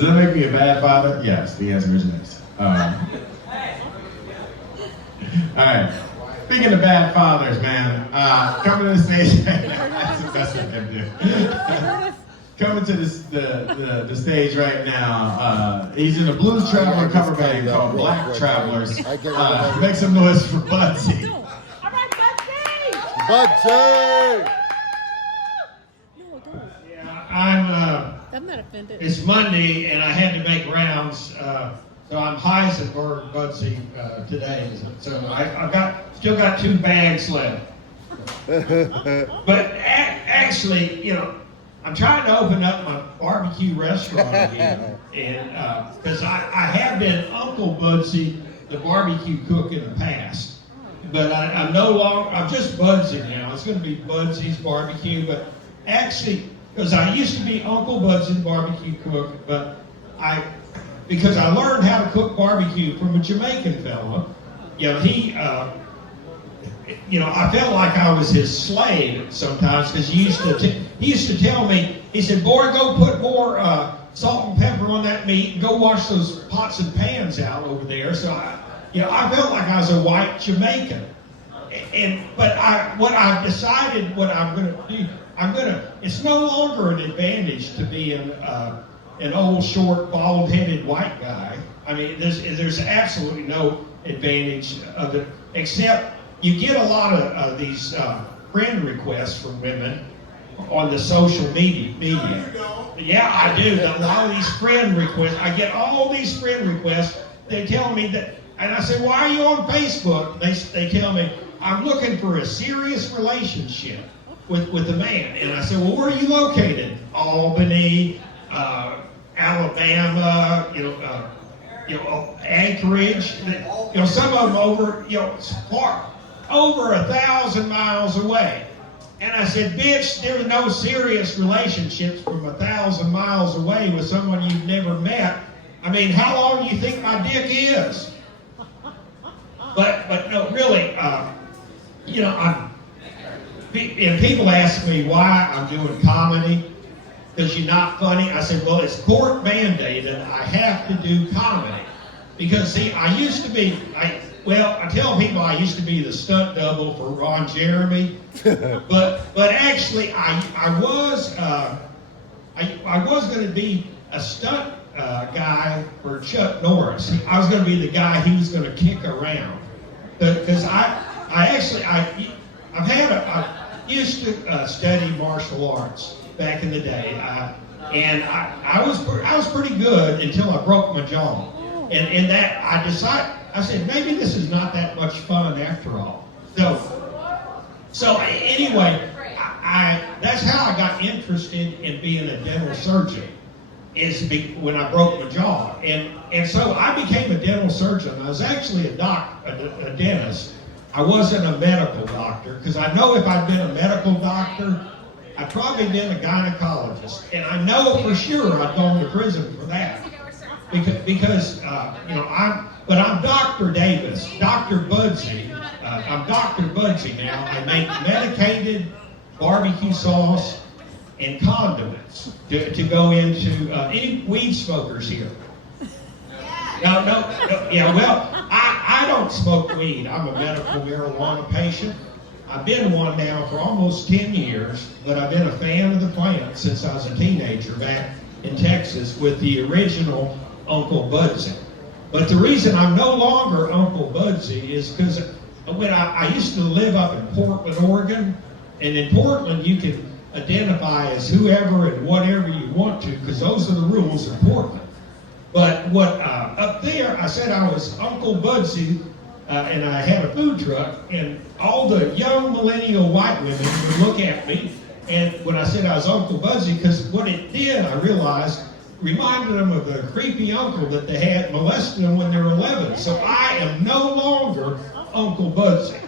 Does that make me a bad father? Yes, the answer is yes. All right. Speaking of bad fathers, man, coming to the stage, that's the best I can do. Coming to the stage right now, he's in a Blues Traveler cover band called Black Travelers. Make some noise for Budsy. All right, Budsy! Budsy! No, don't. I'm not offended. it's Monday and I had to make rounds, so I'm Heisenberg Budsy today. So I've still got 2 bags left. But actually, you know, I'm trying to open up my barbecue restaurant again, and because I have been Uncle Budsy, the barbecue cook in the past, but I'm no longer. I'm just Budsy now. It's going to be Budsy's Barbecue, but actually. Because I used to be Uncle Budsy, the barbecue cook, but because I learned how to cook barbecue from a Jamaican fella, you know, he, I felt like I was his slave sometimes because he used to tell me, he said, boy, go put more salt and pepper on that meat and go wash those pots and pans out over there. So I felt like I was a white Jamaican. But what I've decided what I'm going to do, it's no longer an advantage to be an old, short, bald-headed white guy. I mean, there's absolutely no advantage of it, except you get a lot of these friend requests from women on the social media. Yeah, I do. A lot of these friend requests, I get all these friend requests. They tell me that, and I say, why are you on Facebook? They tell me, I'm looking for a serious relationship with a man. And I said, well, where are you located? Albany, Alabama, Anchorage. Some of them over 1,000 miles away. And I said, bitch, there are no serious relationships from 1,000 miles away with someone you've never met. I mean, how long do you think my dick is? But no, really, and people ask me why I'm doing comedy, because you're not funny. I said, well, it's court mandated. I have to do comedy. Because, see, I tell people I used to be the stunt double for Ron Jeremy. but actually, I was going to be a stunt guy for Chuck Norris. I was going to be the guy he was going to kick around. Because I used to study martial arts back in the day, and I was pretty good until I broke my jaw, and that I said maybe this is not that much fun after all. So anyway, that's how I got interested in being a dental surgeon. When I broke my jaw, and so I became a dental surgeon. I was actually a dentist. I wasn't a medical doctor, because I know if I'd been a medical doctor, I'd probably been a gynecologist. And I know for sure I'd gone to prison for that. Because I'm Dr. Davis, Dr. Budsy. I'm Dr. Budsy now. I make medicated barbecue sauce and condiments to go into any weed smokers here. No, well, I don't smoke weed. I'm a medical marijuana patient. I've been one now for almost 10 years, but I've been a fan of the plant since I was a teenager back in Texas with the original Uncle Budsy. But the reason I'm no longer Uncle Budsy is because when I used to live up in Portland, Oregon, and in Portland you can identify as whoever and whatever you want to, because those are the rules in Portland. But up there, I said I was Uncle Budsy, and I had a food truck, and all the young millennial white women would look at me, and when I said I was Uncle Budsy, because what it did, I realized, reminded them of the creepy uncle that they had molested them when they were 11. So I am no longer Uncle Budsy,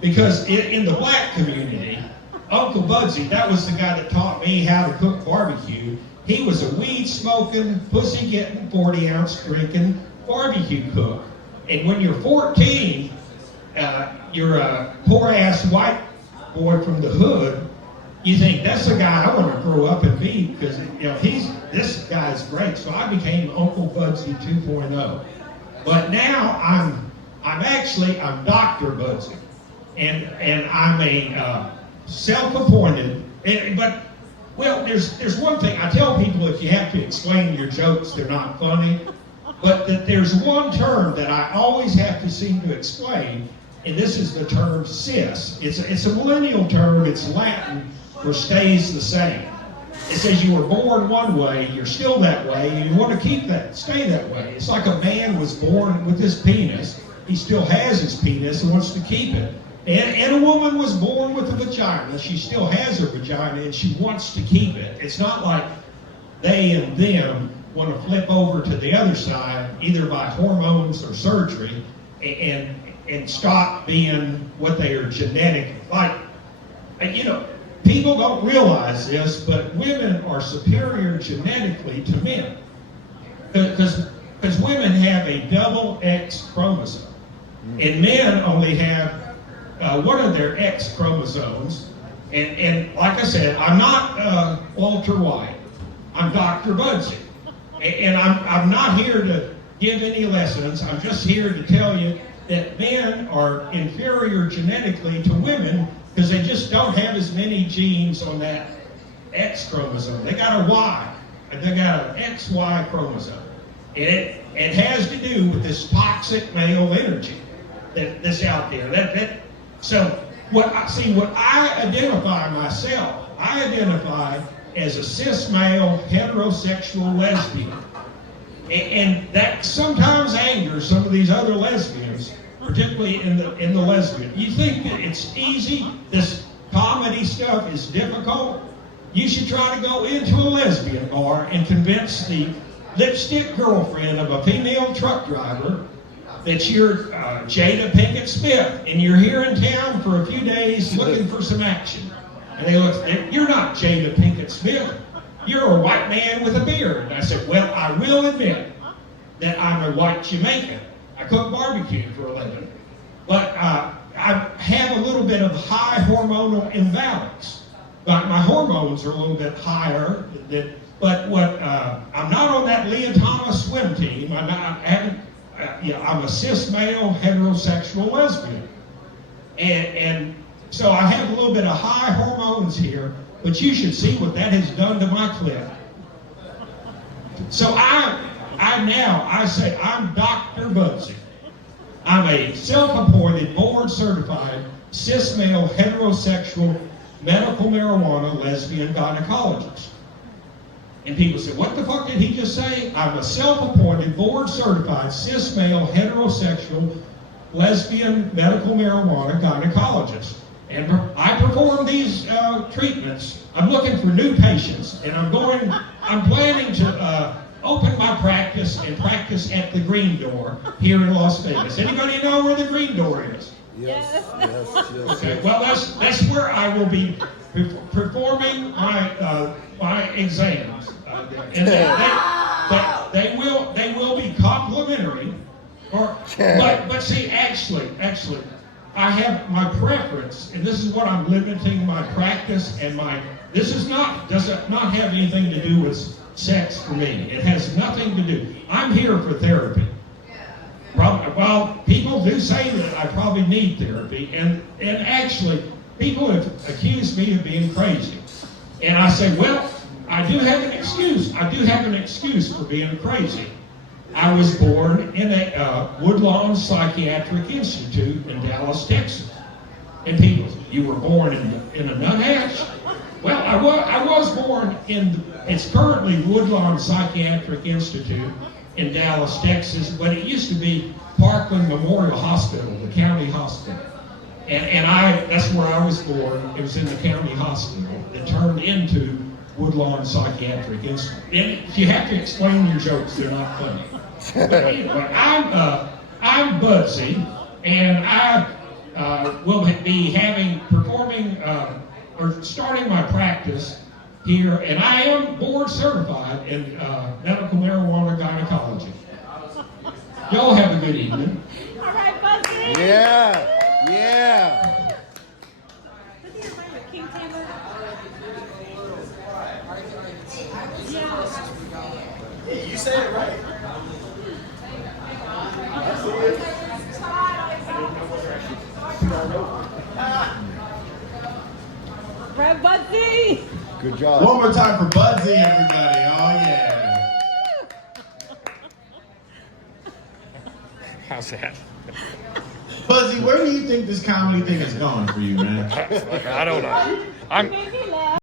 because in the black community, Uncle Budsy, that was the guy that taught me how to cook barbecue. He was a weed-smoking, pussy-getting, 40-ounce drinking barbecue cook. And when you're 14, you're a poor-ass white boy from the hood. You think, that's the guy I want to grow up and be, because this guy's great. So I became Uncle Budsy 2.0. But now I'm Dr. Budsy, and I'm a self-appointed. But well, there's one thing I tell people: if you have to explain your jokes, they're not funny. But that there's one term that I always have to seem to explain, and this is the term cis. It's a millennial term. It's Latin for stays the same. It says you were born one way, you're still that way, and you want to stay that way. It's like a man was born with his penis. He still has his penis and wants to keep it. And a woman was born with a vagina. She still has her vagina and she wants to keep it. It's not like they and them want to flip over to the other side, either by hormones or surgery, and stop being what they are genetic. Like, you know, people don't realize this, but women are superior genetically to men. Because women have a double X chromosome. And men only have one of their X chromosomes. And like I said, I'm not Walter White. I'm Dr. Budsy. And I'm not here to give any lessons. I'm just here to tell you that men are inferior genetically to women because they just don't have as many genes on that X chromosome. They got a Y. They got an XY chromosome. And it has to do with this toxic male energy that's out there. So what I identify myself, I identify as a cis male heterosexual lesbian. And that sometimes angers some of these other lesbians, particularly in the lesbian. You think that it's easy, this comedy stuff is difficult? You should try to go into a lesbian bar and convince the lipstick girlfriend of a female truck driver that you're Jada Pinkett Smith and you're here in town for a few days looking for some action. And they look, you're not Jada Pinkett Smith. You're a white man with a beard. And I said, well, I will admit that I'm a white Jamaican. I cook barbecue for a living. But I have a little bit of high hormonal imbalance. My hormones are a little bit higher. But I'm not on that Leah Thomas swim team. I'm a cis male heterosexual lesbian. And so I have a little bit of high hormones here, but you should see what that has done to my clip. So I say I'm Dr. Budsy. I'm a self-appointed, board-certified, cis male heterosexual medical marijuana lesbian gynecologist. And people say, what the fuck did he just say? I'm a self-appointed, board-certified, cis male heterosexual lesbian medical marijuana gynecologist. And I perform these treatments. I'm looking for new patients, and I'm planning to open my practice and practice at the Green Door here in Las Vegas. Anybody know where the Green Door is? Yes. Okay, well that's where I will be performing my exams, and they will be complimentary. But see, actually, I have my preference, and this is what I'm limiting my practice and does not have anything to do with sex for me. It has nothing to do. I'm here for therapy. Well, people do say that I probably need therapy, and actually, people have accused me of being crazy. And I say, well, I do have an excuse. I do have an excuse for being crazy. I was born in a Woodlawn Psychiatric Institute in Dallas, Texas. And people, you were born in a nuthatch? Well, I was born it's currently Woodlawn Psychiatric Institute in Dallas, Texas, but it used to be Parkland Memorial Hospital, the county hospital. And that's where I was born. It was in the county hospital that turned into Woodlawn Psychiatric Institute. And if you have to explain your jokes, they're not funny. But anyway, I'm Budsy, and I will be performing or starting my practice here, and I am board certified in medical marijuana gynecology. Y'all have a good evening. All right, Budsy. Yeah. What's your name? King Taylor? Yeah. Red Budsy. Good job. One more time for Budsy, everybody. Oh, yeah. How's that? Budsy, where do you think this comedy thing is going for you, man? I don't know. I'm